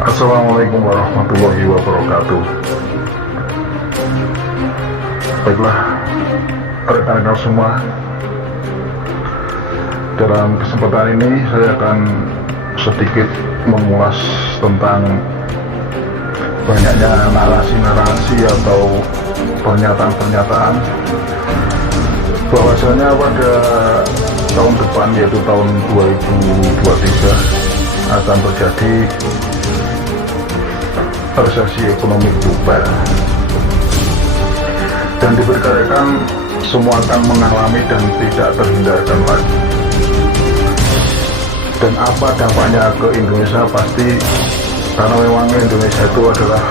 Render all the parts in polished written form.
Assalamualaikum warahmatullahi wabarakatuh. Baiklah, rekan-rekan semua, dalam kesempatan ini saya akan sedikit mengulas tentang banyaknya narasi-narasi atau pernyataan-pernyataan bahwasanya pada tahun depan, yaitu tahun 2023, akan terjadi resesi ekonomi global, dan diperkirakan semua akan mengalami dan tidak terhindarkan lagi. Dan apa dampaknya ke Indonesia? Pasti, karena memang Indonesia itu adalah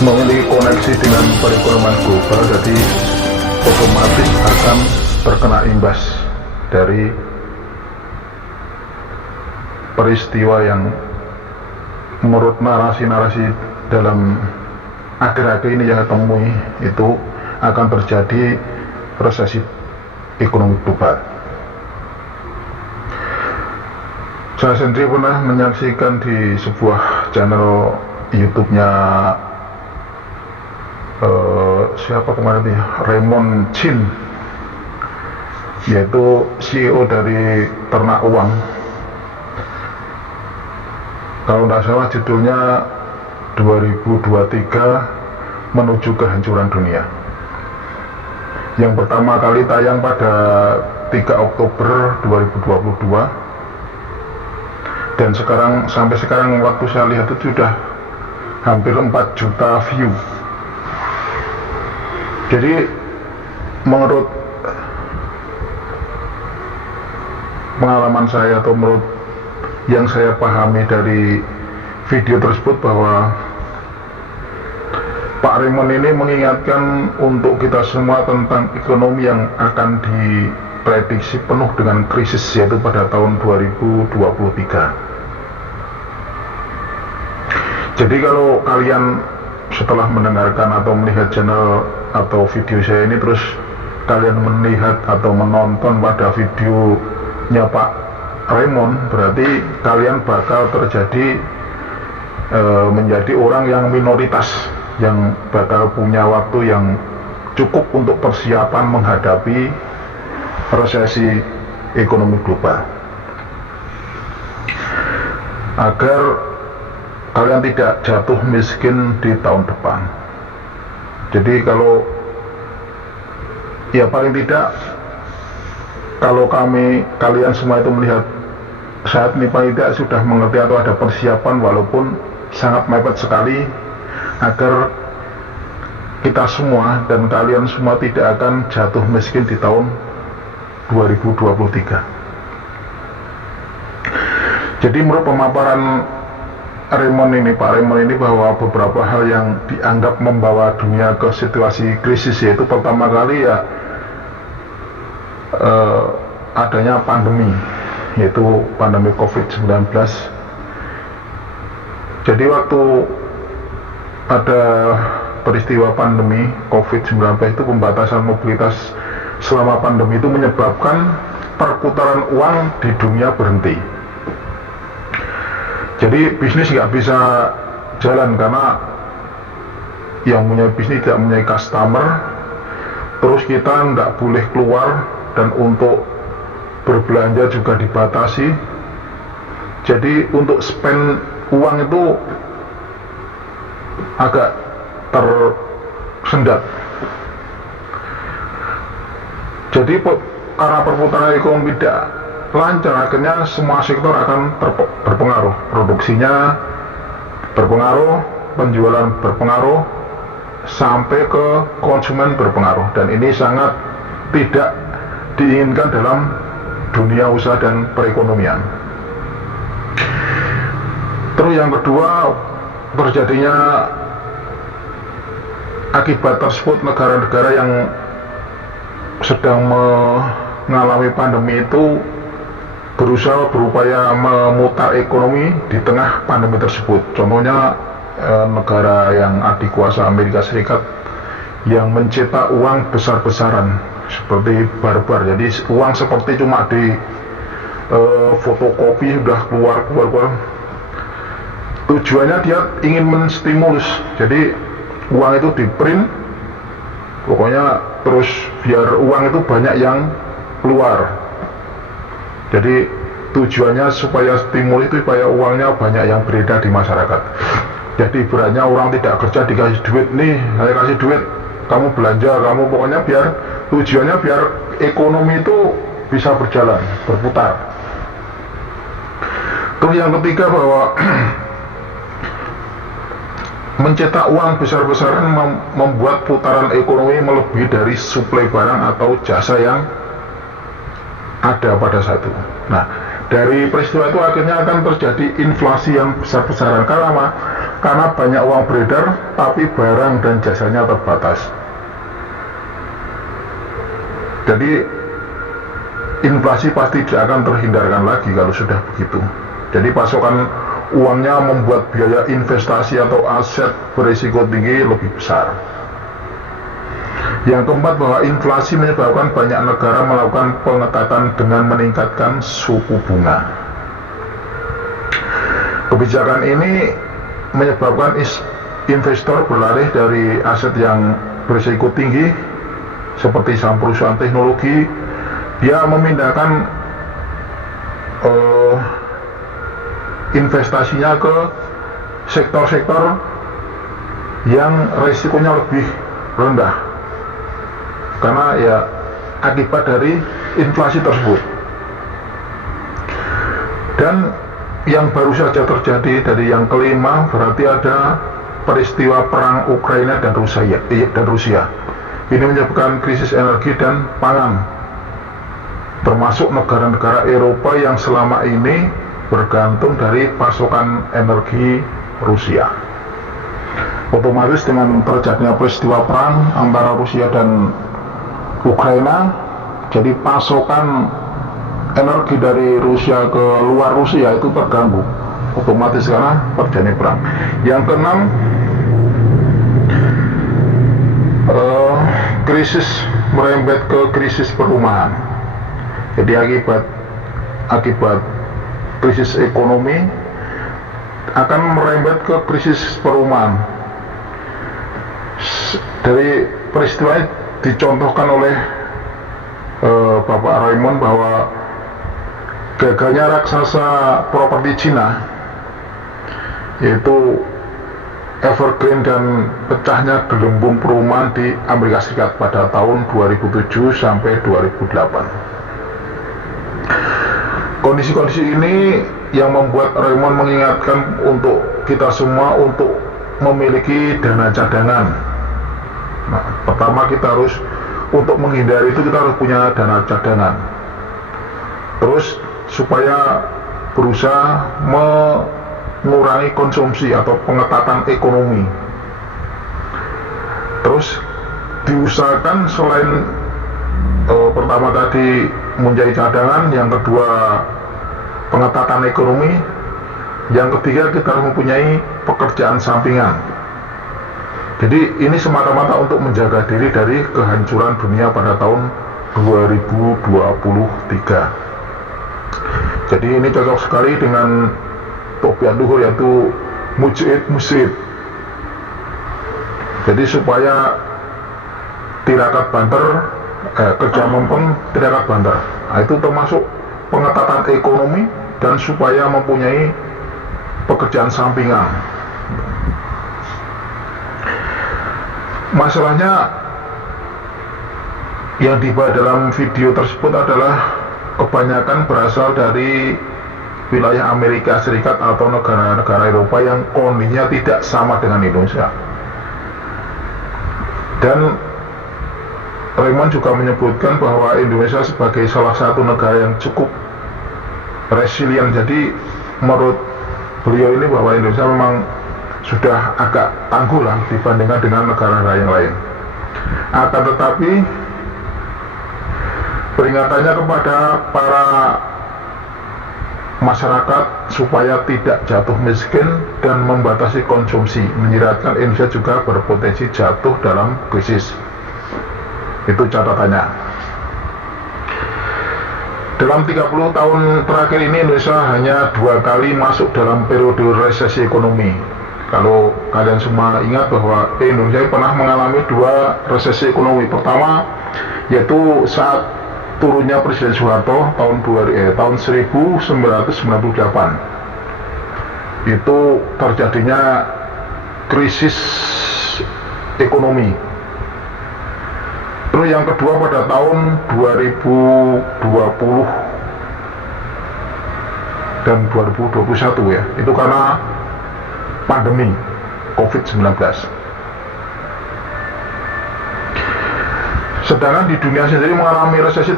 memiliki koneksi dengan perekonomian global, jadi otomatis akan terkena imbas dari peristiwa yang menurut narasi-narasi dalam akhir-akhir ini yang ditemui, itu akan terjadi resesi ekonomi global. Saya sendiri pernah menyaksikan di sebuah channel YouTube-nya siapa kemarin ya, Raymond Chin, yaitu CEO dari Ternak Uang. Kalau tidak salah judulnya 2023 menuju kehancuran dunia, yang pertama kali tayang pada 3 Oktober 2022, dan sampai sekarang waktu saya lihat itu sudah hampir 4 juta view. Jadi menurut pengalaman saya atau menurut yang saya pahami dari video tersebut, bahwa Pak Raymond ini mengingatkan untuk kita semua tentang ekonomi yang akan diprediksi penuh dengan krisis, yaitu pada tahun 2023. Jadi kalau kalian setelah mendengarkan atau melihat channel atau video saya ini, terus kalian melihat atau menonton pada videonya Pak Raymond, berarti kalian bakal menjadi orang yang minoritas, yang bakal punya waktu yang cukup untuk persiapan menghadapi resesi ekonomi global, agar kalian tidak jatuh miskin di tahun depan. Jadi paling tidak, kalau kalian semua itu melihat saat ini, paling tidak sudah mengerti atau ada persiapan walaupun sangat mepet sekali, agar kita semua dan kalian semua tidak akan jatuh miskin di tahun 2023. Jadi menurut pemaparan Pak Raymond ini, bahwa beberapa hal yang dianggap membawa dunia ke situasi krisis, yaitu pertama kali adanya pandemi, yaitu pandemi COVID-19. Jadi waktu ada peristiwa pandemi COVID-19 itu, pembatasan mobilitas selama pandemi itu menyebabkan perputaran uang di dunia berhenti. Jadi bisnis nggak bisa jalan karena yang punya bisnis tidak punya customer, terus kita nggak boleh keluar, dan untuk berbelanja juga dibatasi. Jadi untuk spend uang itu agak tersendat. Jadi karena perputaran ekonomi tidak lancar, akhirnya semua sektor akan berpengaruh. Produksinya berpengaruh, penjualan berpengaruh, sampai ke konsumen berpengaruh, dan ini sangat tidak diinginkan dalam dunia usaha dan perekonomian. Terus yang kedua, terjadinya akibat tersebut, negara-negara yang sedang mengalami pandemi itu berupaya memutar ekonomi di tengah pandemi tersebut. Contohnya negara yang adik kuasa Amerika Serikat yang mencetak uang besar-besaran seperti barbar. Jadi uang seperti cuma fotokopi sudah keluar. Tujuannya dia ingin menstimulus, jadi uang itu di print, pokoknya terus biar uang itu banyak yang keluar. Jadi tujuannya supaya stimulus itu supaya uangnya banyak yang beredar di masyarakat. Jadi beratnya orang tidak kerja dikasih duit, nih saya kasih duit, kamu belanja, kamu pokoknya biar tujuannya biar ekonomi itu bisa berjalan, berputar. Terus yang ketiga bahwa mencetak uang besar-besaran membuat putaran ekonomi melebihi dari suplai barang atau jasa yang ada pada satu. Nah, dari peristiwa itu akhirnya akan terjadi inflasi yang besar-besaran. Karena apa? Karena banyak uang beredar, tapi barang dan jasanya terbatas. Jadi inflasi pasti tidak akan terhindarkan lagi kalau sudah begitu. Jadi pasokan uangnya membuat biaya investasi atau aset berisiko tinggi lebih besar. Yang keempat, bahwa inflasi menyebabkan banyak negara melakukan pengetatan dengan meningkatkan suku bunga. Kebijakan ini menyebabkan investor berlari dari aset yang berisiko tinggi seperti saham perusahaan teknologi, dia memindahkan investasinya ke sektor-sektor yang risikonya lebih rendah karena ya akibat dari inflasi tersebut. Dan yang baru saja terjadi dari yang kelima, berarti ada peristiwa perang Ukraina dan Rusia. Ini menyebabkan krisis energi dan pangan, termasuk negara-negara Eropa yang selama ini bergantung dari pasokan energi Rusia. Otomatis dengan terjadinya peristiwa perang antara Rusia dan Ukraina, jadi pasokan energi dari Rusia ke luar Rusia itu terganggu, otomatis karena terjadi perang. Yang keenam, krisis merembet ke krisis perumahan. Jadi akibat krisis ekonomi akan merembet ke krisis perumahan. Dari peristiwa ini dicontohkan oleh Bapak Raymond bahwa gagalnya raksasa properti Cina, yaitu Evergrande, dan pecahnya gelembung perumahan di Amerika Serikat pada tahun 2007 sampai 2008. Kondisi-kondisi ini yang membuat Raymond mengingatkan untuk kita semua untuk memiliki dana cadangan. Nah, pertama kita harus, untuk menghindari itu kita harus punya dana cadangan. Terus supaya berusaha mengurangi konsumsi atau pengetatan ekonomi. Terus diusahakan selain pertama tadi menjadi cadangan, yang kedua pengetatan ekonomi, yang ketiga kita harus mempunyai pekerjaan sampingan. Jadi ini semata-mata untuk menjaga diri dari kehancuran dunia pada tahun 2023. Jadi ini cocok sekali dengan Tobiat Luhur, yaitu mujid musib. Jadi supaya tirakat banter, kerja mempeng, tirakat banter. Nah, itu termasuk pengetatan ekonomi dan supaya mempunyai pekerjaan sampingan. Masalahnya yang dibahas dalam video tersebut adalah kebanyakan berasal dari wilayah Amerika Serikat atau negara-negara Eropa yang kondisinya tidak sama dengan Indonesia. Dan Raymond juga menyebutkan bahwa Indonesia sebagai salah satu negara yang cukup resilient. Jadi menurut beliau ini bahwa Indonesia memang sudah agak tangguh lah dibandingkan dengan negara-negara yang lain. Akan tetapi peringatannya kepada para masyarakat supaya tidak jatuh miskin dan membatasi konsumsi, menyiratkan Indonesia juga berpotensi jatuh dalam krisis. Itu catatannya. Dalam 30 tahun terakhir ini Indonesia hanya 2 kali masuk dalam periode resesi ekonomi. Kalau kalian semua ingat bahwa Indonesia pernah mengalami 2 resesi ekonomi. Pertama yaitu saat turunnya Presiden Soeharto tahun 1998. Itu terjadinya krisis ekonomi. Terus yang kedua pada tahun 2020 dan 2021 ya, itu karena pandemi COVID-19. Sedangkan di dunia sendiri mengalami resesi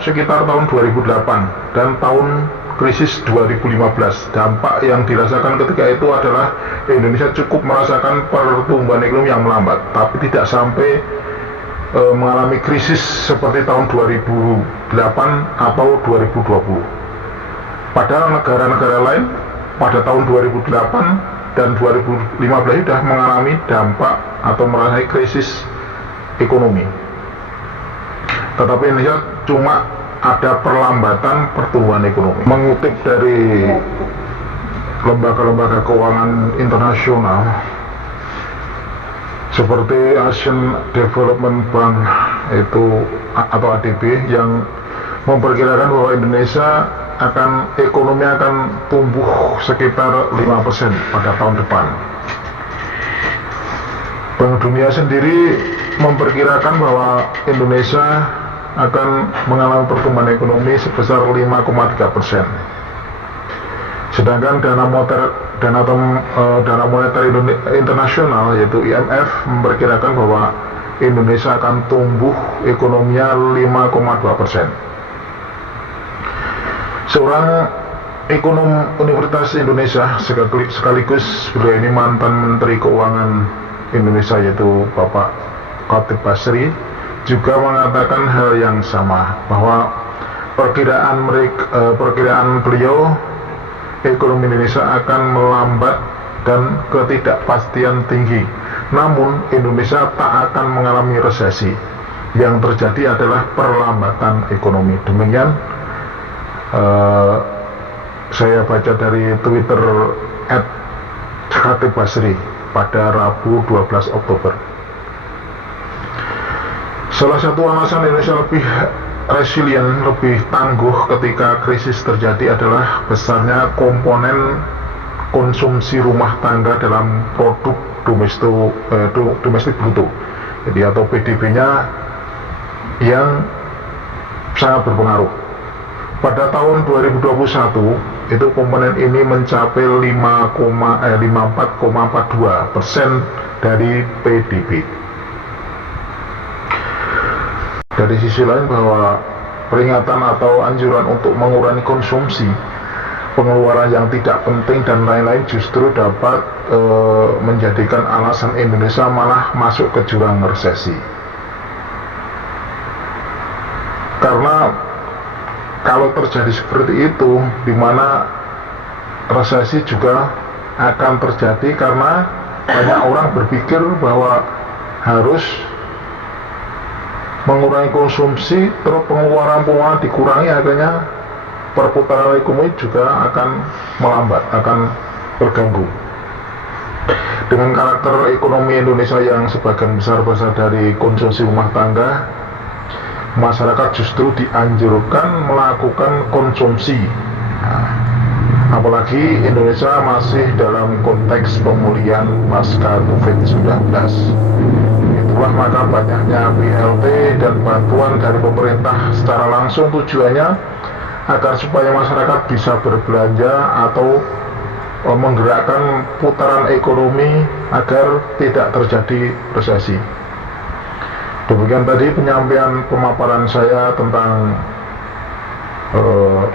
sekitar tahun 2008 dan tahun krisis 2015. Dampak yang dirasakan ketika itu adalah Indonesia cukup merasakan pertumbuhan ekonomi yang melambat, tapi tidak sampai mengalami krisis seperti tahun 2008 atau 2020. Padahal negara-negara lain pada tahun 2008 dan 2015 sudah mengalami dampak atau merasakan krisis ekonomi. Tetapi Indonesia cuma ada perlambatan pertumbuhan ekonomi. Mengutip dari lembaga-lembaga keuangan internasional seperti Asian Development Bank atau ADB yang memperkirakan bahwa Indonesia ekonomi akan tumbuh sekitar 5% pada tahun depan. Bank Dunia sendiri memperkirakan bahwa Indonesia akan mengalami pertumbuhan ekonomi sebesar 5,3%. Sedangkan Dana Moneter Internasional yaitu IMF memperkirakan bahwa Indonesia akan tumbuh ekonominya 5,2%. Seorang ekonom Universitas Indonesia sekaligus beliau ini mantan Menteri Keuangan Indonesia yaitu Bapak Khatib Basri juga mengatakan hal yang sama, bahwa perkiraan beliau ekonomi Indonesia akan melambat dan ketidakpastian tinggi. Namun Indonesia tak akan mengalami resesi. Yang terjadi adalah perlambatan ekonomi. Demikian saya baca dari Twitter @khatibasri pada Rabu 12 Oktober. Salah satu alasan Indonesia lebih resilient, lebih tangguh ketika krisis terjadi adalah besarnya komponen konsumsi rumah tangga dalam produk domestik bruto, jadi atau PDB-nya yang sangat berpengaruh. Pada tahun 2021 itu komponen ini mencapai 54,42% dari PDB. Dari sisi lain bahwa peringatan atau anjuran untuk mengurangi konsumsi, pengeluaran yang tidak penting dan lain-lain justru dapat menjadikan alasan Indonesia malah masuk ke jurang resesi. Karena kalau terjadi seperti itu, di mana resesi juga akan terjadi karena banyak orang berpikir bahwa harus mengurangi konsumsi, terus pengeluaran dikurangi, akhirnya perputaran ekonomi juga akan melambat, akan terganggu. Dengan karakter ekonomi Indonesia yang sebagian besar berasal dari konsumsi rumah tangga, masyarakat justru dianjurkan melakukan konsumsi. Apalagi Indonesia masih dalam konteks pemulihan pasca COVID-19. Itulah maka banyaknya BLT dan bantuan dari pemerintah secara langsung tujuannya agar supaya masyarakat bisa berbelanja atau menggerakkan putaran ekonomi agar tidak terjadi resesi. Demikian tadi penyampaian pemaparan saya tentang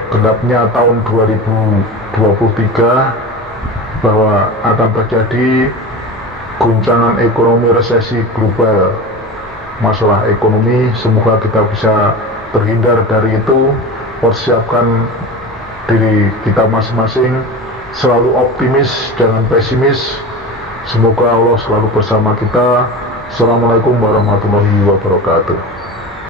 genapnya tahun 2023 bahwa akan terjadi guncangan ekonomi, resesi global, masalah ekonomi. Semoga kita bisa terhindar dari itu, persiapkan diri kita masing-masing, selalu optimis, jangan pesimis. Semoga Allah selalu bersama kita. Assalamualaikum warahmatullahi wabarakatuh.